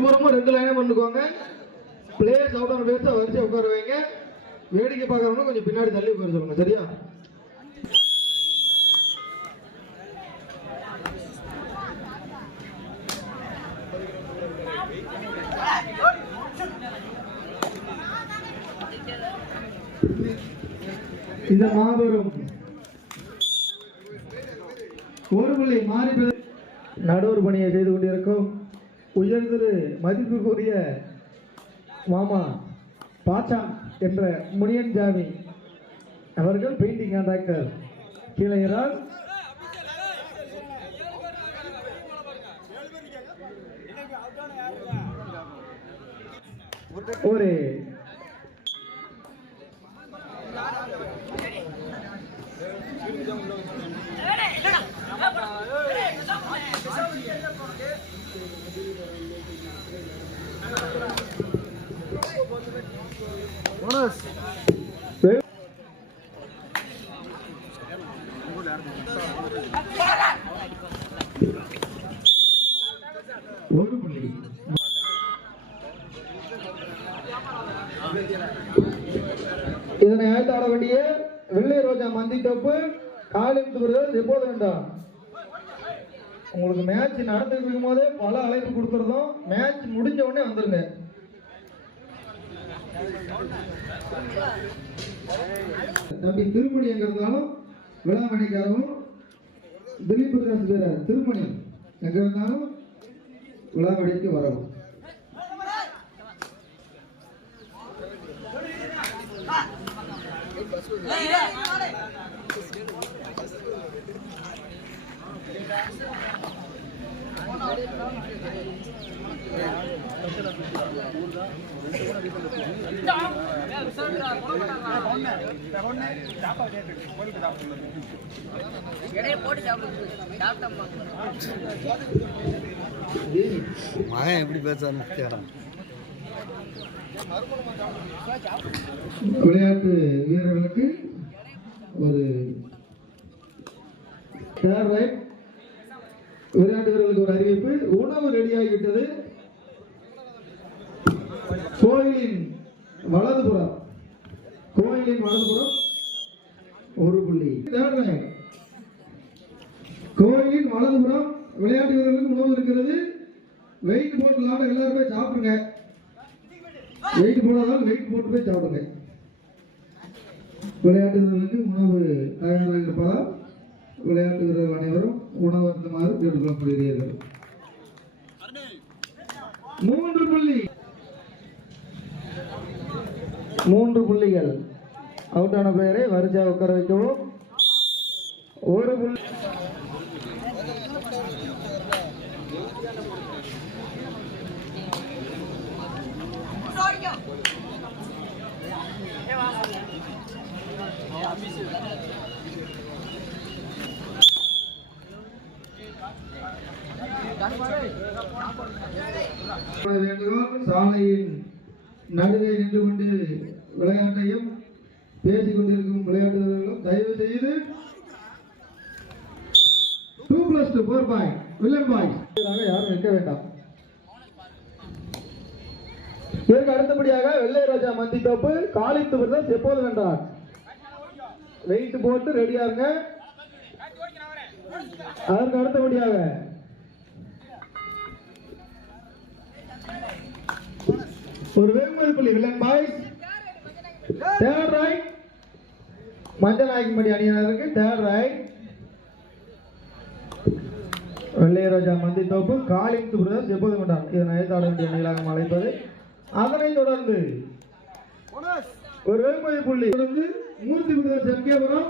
2 லைனா பண்ணுவாங்க. Players out ஆன பேச வரிசை உட்கார வைங்க. வேடிக்கை பார்க்கறவங்க கொஞ்சம் பின்னாடி தள்ளி உட்கார சொல்லுங்க. சரியா? இந்த மாபெரும் ஒரு புள்ளி மாறி நடுவர் பணியை செய்து கொண்டிருக்கும் உயர்திரு மதிப்புக்குரிய மாமா பாச்சா என்ற முனியன் ஜாமி அவர்கள் பெயிண்டிங் கான்ட்ராக்டர் கீழையரால் ஒரு ஒரு புள்ளி இதனை ஆட வேண்டிய வெள்ளை ரோஜா மந்தி தோப்பு காலித்துவர்கள் எப்போது வேண்டாம். உங்களுக்கு மேட்ச் நடந்துட்டு இருக்கும் போதே பல அழைப்பு கொடுத்துருந்தோம். மேட்ச் முடிஞ்ச உடனே வந்துருங்க. தம்பி திருமணி எங்க இருந்தாலும் விழாமணிக்காரவும் திலீப் பிரகாஷ் பேர திருமணி எங்க இருந்தாலும் விழாமணிக்கு வரவும். மகன் எப்படி பேசுறான்னு விளையாட்டு வீரர்களுக்கு ஒரு விளையாட்டு வீரர்களுக்கு ஒரு அறிவிப்பு. உணவு ரெடியாகிவிட்டது. கோயிலின் வலதுபுறம் ஒரு புள்ளி. கோயிலின் வலதுபுறம் விளையாட்டு வீரர்களுக்கு உணவு இருக்கிறது. வெயிட் போட்டு விளையாட எல்லாரும் போய் சாப்பிடுங்க. வெயிட் போடாதான் வெயிட் போட்டு போய் சாப்பிடுங்க. விளையாட்டு வீரர்களுக்கு உணவு தயாராக இருப்பதால் விளையாட்டு வீரர்கள் அனைவரும் உணவு அருந்துமாறு கேட்டுக்கொள்ளப்படுகிறீர்கள். 3 புள்ளிகள். அவுட் ஆன பெயரை வரிசையா உட்கார வைக்கவும். ஒரு புள்ளி. சாலையின் நடுவே நின்று கொண்டு விளையாட்டையும் பேசிக் கொண்டிருக்கும் விளையாட்டு வீரர்களும் தயவு செய்து 2+2 4 பாயிண்ட் வில்லன் பாய்ஸ் யாரும் நிற்க வேண்டாம். இதற்கு அடுத்தபடியாக வெள்ளை ரோஜா மந்தி தோப்பு காலித்து பிரதர்ஸ் எப்போது வென்றார். வெயிட் போட்டு ரெடியா இருங்க. அதற்கு அடுத்தபடியாக ஒரு வேங்குமதி புள்ளி வில்லன் பாய்ஸ். தேர்ட் ரைட் மஞ்சள் நாயக்கம்படி அணியினருக்கு தேர்ட் ரைட். வெள்ளை ரோஜா மந்தி தோப்பு காலித்து பிரதர்ஸ் எப்போது வென்றார். இதனை ஆட வேண்டிய அணிகளாக அழைப்பது. அதனைத் தொடர்ந்து ஒரு வேங்குமதி புள்ளி தொடர்ந்து மூர்த்தி பிரதர்ஸ் எம்கேபுரம்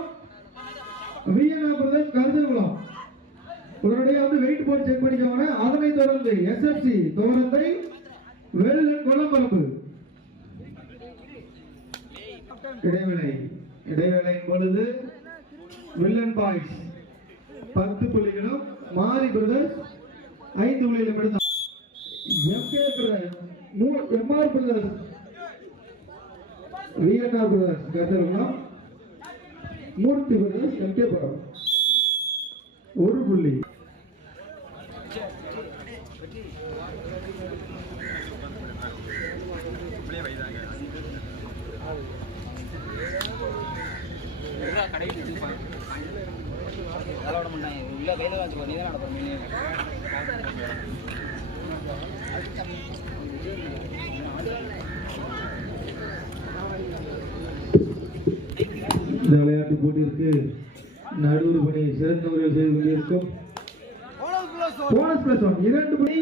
விஎன்ஆர் பிரதர்ஸ் கருதகுளம் உடனடியாக வந்து வெயிட் போட்டு செக் பண்ணிக்கோங்க. அதனைத் தொடர்ந்து எஸ்எஃப்சி தோரத்தை வேலன் கொல்லம்பரப்பு இடைவேளையின் பொழுது வில்லன் பாய்ஸ் 10 புள்ளிகளும் மாரி பிரதர்ஸ் 5 புள்ளிகளும் எடுத்தார். எம்ஆர் பிரதர்ஸ் விஎன்ஆர் பிரதர்ஸ் கருதகுளம் மூர்த்தி பிரதர்ஸ் எம்கேபுரம் 1 புள்ளி. இந்த விளையாட்டு போட்டிற்கு நடுவர் பணி சிறந்த முறையில் செய்து கொண்டிருக்கும் போனஸ் பிளஸ் 1 2 பணி.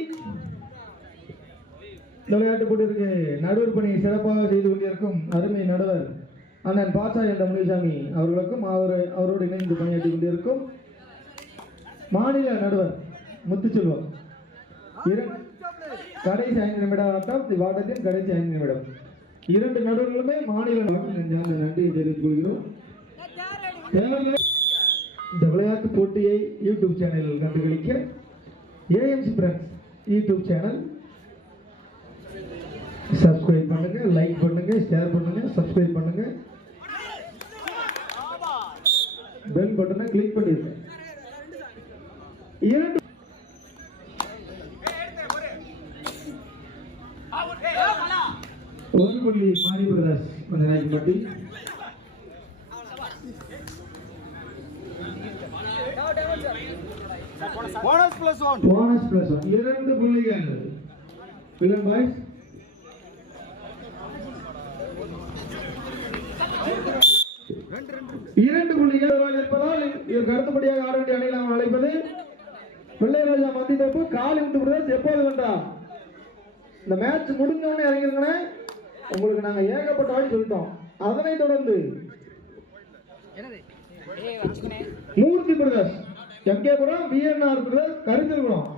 இந்த விளையாட்டு போட்டிற்கு நடுவர் பணி சிறப்பாக செய்து கொண்டிருக்கும் அருமை நடுவர் அண்ணன் பாச்சா என்ற முனிசாமி அவர்களுக்கும் அவரோடு இணைந்து பணியாற்றி கொண்டிருக்கும் மாநில நடுவர் முத்துச்செல்வம். கடைசி 5 நிமிட ஆட்டம் இவ்வாட்டத்தின் கடைசி 5 நிமிடம். 2 நடுவர்களுமே மாநில நன்றியை தெரிவித்துக் கொள்கிறோம். இந்த விளையாட்டு போட்டியை யூடியூப் சேனலில் கண்டுகளிக்க AMC France YouTube channel subscribe பண்ணுங்க, லைக் பண்ணுங்க, ஷேர் பண்ணுங்க, சப்ஸ்கிரைப் பண்ணுங்க, பெல் பட்டனை கிளிக் பண்ணிருங்க. ஒரு புள்ளி மாரி பிரதாஸ் மஞ்சநாயக்கம்பட்டி. போனஸ் பிளஸ் 1 2 புள்ளிகள் வில்லன் பாய்ஸ். 2 புள்ளிகள் இருப்பதால் இதற்கு அடுத்தபடியாக ஆட வேண்டிய அணியை நாம் அழைப்பது வெள்ளை ராஜா மந்தித்தோப்பு காளிமுத்து பிரதேஷ். எப்போது வென்றார்? இந்த மேட்ச் முடிஞ்சவொடனே இறங்கிருக்கனே உங்களுக்கு நாங்க ஏகப்பட்ட வாட்டி சொல்லிட்டோம். அதனைத் தொடர்ந்து மூர்த்தி பிரதேஷ் எங்கேபுரம் பிஎன்ஆர் பிரதேஷ் கருங்கல்குளம்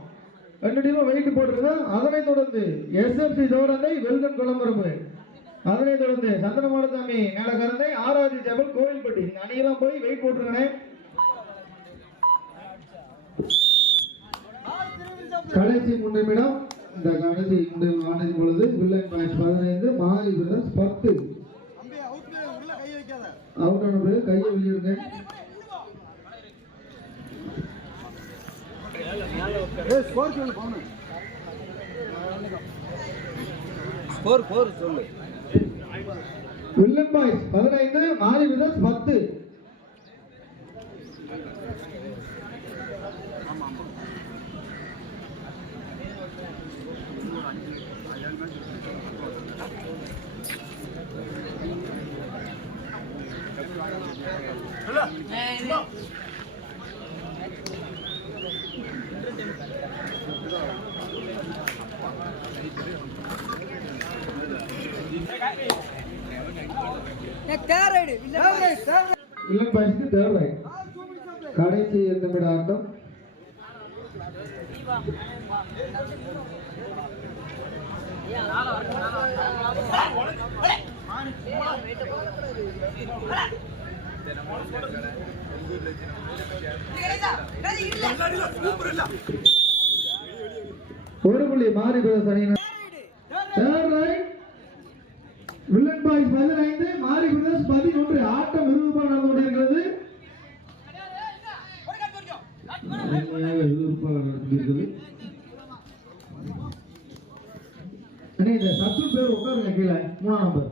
2 டீமும் வெயிட் போட்டிருக்கோம். அதனைத் தொடர்ந்து எஸ்எஃப்சி தோரங்கை வெல்கன் குளம்பரப்பு, அதனைத் தொடர்ந்து சந்தனமாடசாமி மேலகரந்தை ஆராய்ச்சி சேவல் கோவில்பட்டி. இந்த அணியெல்லாம் போய் வெயிட் போட்டிருக்கனே. கடைசி 3 நிமிடம். இந்த கடைசி 3 நிமிடம் பொழுது villain boys 15 Mari brothers 10. Out ஆன பிறகு கையை வெளியிடுங்க. ஸ்கோர் சொல்லு. Villain boys 15 Mari brothers 10. Villain பாய்ஸ்க்கு தேர்ட் ரைட். கடைசி 2 நிமிட ஆட்டம். ஒரு புள்ளி மாரி பிரதேச அணியினர். Third right. வில்லன் பாய்ஸ் 15 மாரி பிரதேஷ் 11. ஆட்டம் விறுவிறுப்பாக நடந்து கொண்டிருக்கிறது. விறுவிறுப்பாக நடந்திருக்கிறது. இந்த சத்து பேர் உட்காருங்க கீழே 3ஆம் நம்பர்.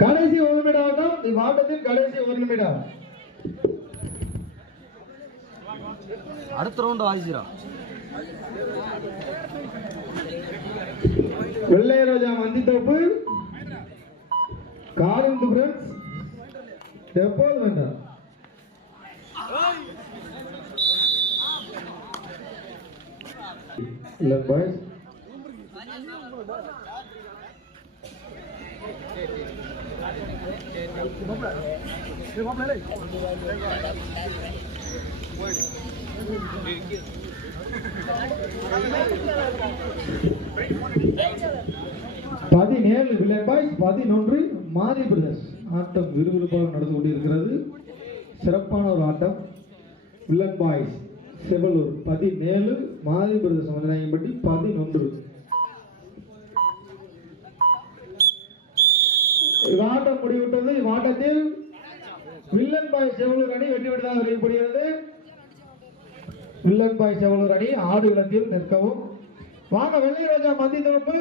கடைசி 1 நிமிட ஆட்டம். இவ்வாட்டத்தின் கடைசி 1 நிமிடம். அடுத்த ரவுண்ட் ஆயிரா. வெள்ளை ரோஜா மந்தித்தோப்பு காளிமுத்து பிரதேஷ் எப்போது வென்றார்? இல்ல பாய்ஸ். பதினேழு வில்லன் பாய்ஸ் 11 மாரி பிரதேஷ். ஆட்டம் விறுவிறுப்பாக நடந்து கொண்டிருக்கிறது. சிறப்பான ஒரு ஆட்டம். வில்லன் பாய்ஸ் செவலூர் 17 மாரி பிரதேசம் மஞ்சநாயக்கம்பட்டி 11. இவ்வாட்டம் முடிவிட்டது. இவ்வாட்டத்தில் வில்லன் பாய் செவலூர் அணி வெற்றி பெற்றதாக அறியப்படுகிறது. வில்லன் பாய் செவலூர் அணி ஆடு களத்தில் நிற்கவும். வாங்க வெள்ளை ரோஜா மந்தி தொகுப்பு